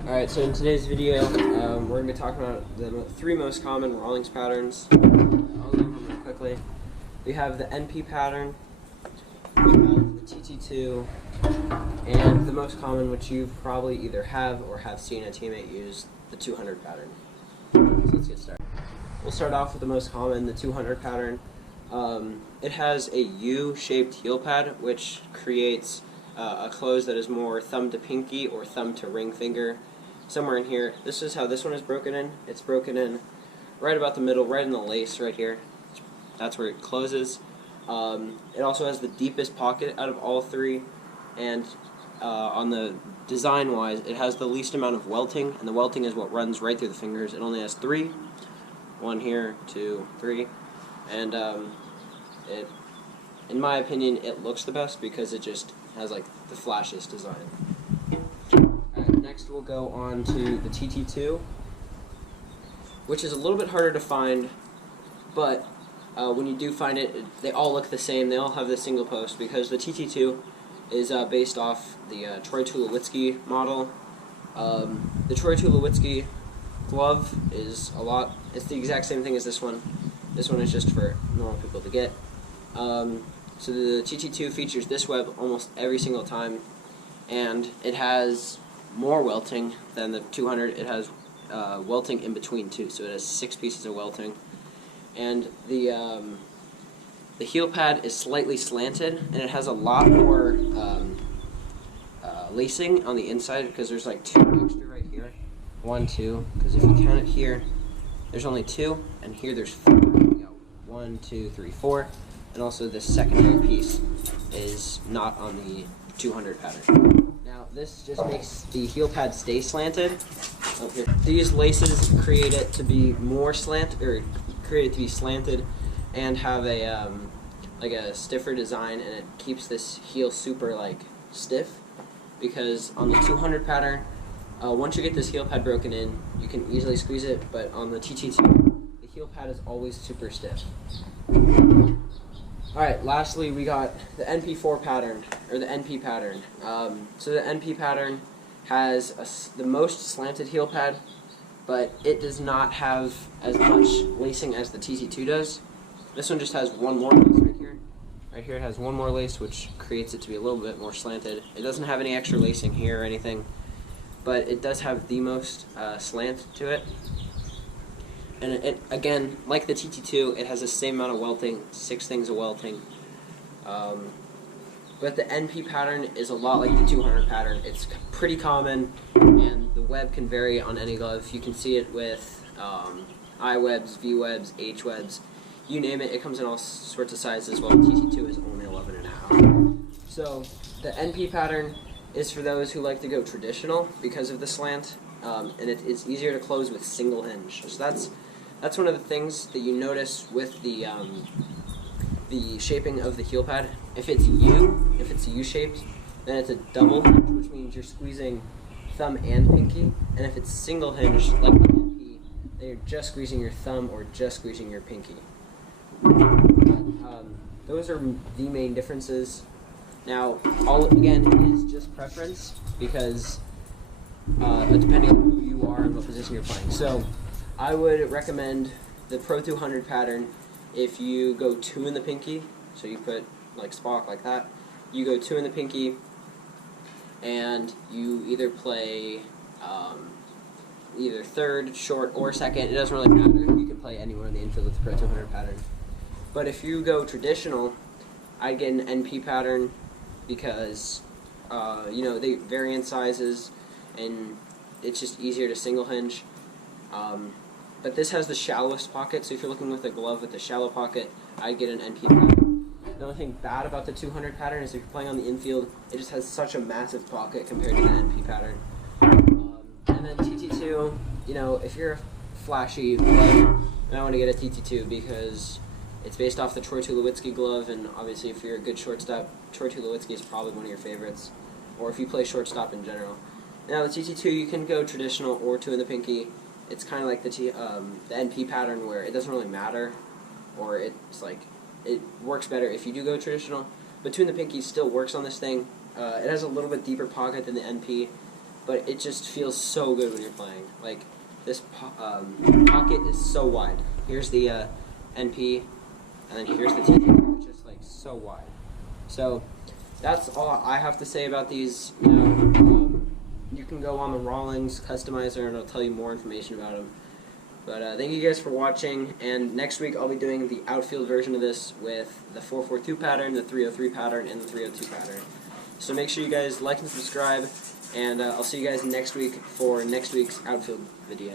Alright, so in today's video, we're going to be talking about the three most common Rawlings patterns. I'll go over them real quickly. We have the NP pattern, we have the TT2, and the most common, which you probably either have or have seen a teammate use, the 200 pattern. So let's get started. We'll start off with the most common, the 200 pattern. It has a U-shaped heel pad, which creates a close that is more thumb to pinky or thumb to ring finger, somewhere in here. This is how this one is broken in. It's broken in right about the middle, right in the lace right here. That's where it closes. It also has the deepest pocket out of all three, and on the design-wise, it has the least amount of welting, and the welting is what runs right through the fingers. It only has three. One here, two, three, and in my opinion, it looks the best because it just has like the flashiest design. Next we'll go on to the TT2, which is a little bit harder to find, but when you do find it, they all look the same. They all have the single post because the TT2 is based off the Troy Tulowitzki model. The Troy Tulowitzki glove is it's the exact same thing as this one. This one is just for normal people to get. So the TT2 features this web almost every single time, and it has more welting than the 200. It has welting in between too, so it has 6 pieces of welting. And the heel pad is slightly slanted, and it has a lot more lacing on the inside because there's like 2 extra right here. 1, 2, because if you count it here, there's only 2, and here there's 4. We got 1, 2, 3, 4, and also this secondary piece is not on the 200 pattern. Now this just makes the heel pad stay slanted. Okay. These laces create it to be more slanted, and have a like a stiffer design, and it keeps this heel super like stiff. Because on the 200 pattern, once you get this heel pad broken in, you can easily squeeze it, but on the TT2, the heel pad is always super stiff. Alright, lastly we got the NP4 pattern, or the NP pattern. So the NP pattern has the most slanted heel pad, but it does not have as much lacing as the TT2 does. This one just has one more lace right here. Right here it has one more lace, which creates it to be a little bit more slanted. It doesn't have any extra lacing here or anything, but it does have the most slant to it. And it, again, like the TT2, it has the same amount of welting, 6 things of welting. But the NP pattern is a lot like the 200 pattern. It's pretty common, and the web can vary on any glove. You can see it with I webs, V webs, H webs, you name it. It comes in all sorts of sizes, while the TT2 is only 11.5. So the NP pattern is for those who like to go traditional because of the slant, and it's easier to close with single hinge. So that's one of the things that you notice with the shaping of the heel pad. If it's U-shaped, then it's a double hinge, which means you're squeezing thumb and pinky. And if it's single hinge, like the NP, then you're just squeezing your thumb or just squeezing your pinky. Those are the main differences. Now, again, it is just preference because depending on who you are and what position you're playing. So I would recommend the Pro 200 pattern if you go 2 in the pinky, so you put like Spock like that, you go 2 in the pinky, and you either play either third, short, or second. It doesn't really matter. You can play anywhere in the infield with the Pro 200 pattern. But if you go traditional, I get an NP pattern because they vary in sizes, and it's just easier to single hinge. But this has the shallowest pocket, so if you're looking with a glove with a shallow pocket, I'd get an NP pattern. The only thing bad about the 200 pattern is if you're playing on the infield, it just has such a massive pocket compared to the NP pattern. And then TT2, if you're a flashy player, then I want to get a TT2 because it's based off the Troy Tulowitzki glove, and obviously if you're a good shortstop, Troy Tulowitzki is probably one of your favorites, or if you play shortstop in general. Now the TT2, you can go traditional or 2 in the pinky. It's kind of like the NP pattern where it doesn't really matter, or it's like it works better if you do go traditional. But 2 in the pinky still works on this thing. It has a little bit deeper pocket than the NP, but it just feels so good when you're playing. Like, this pocket is so wide. Here's the NP, and then here's the teacher. It's just like so wide. So that's all I have to say about these. You can go on the Rawlings customizer, and I'll tell you more information about them. But thank you guys for watching, and next week I'll be doing the outfield version of this with the 442 pattern, the 303 pattern, and the 302 pattern. So make sure you guys like and subscribe, and I'll see you guys next week for next week's outfield video.